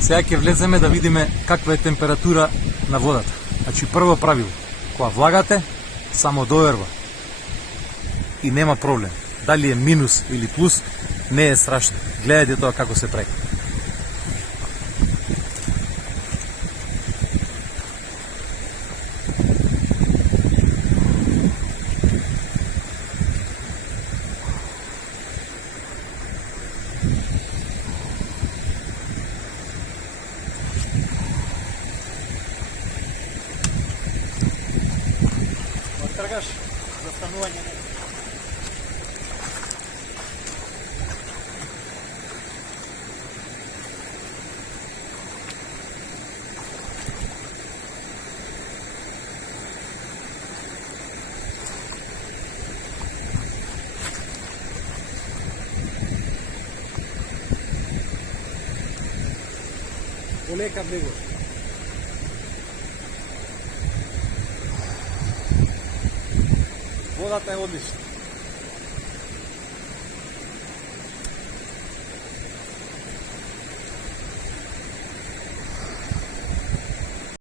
Сега ќе влеземе да видиме каква е температура на водата. Значи прво правило, кога влагате, само доерва. И нема проблем. Дали е минус или плюс, не е страшно. Гледате тоа како се прави. Тргаш за станување не. Полека влегуваш. Водата е одлична.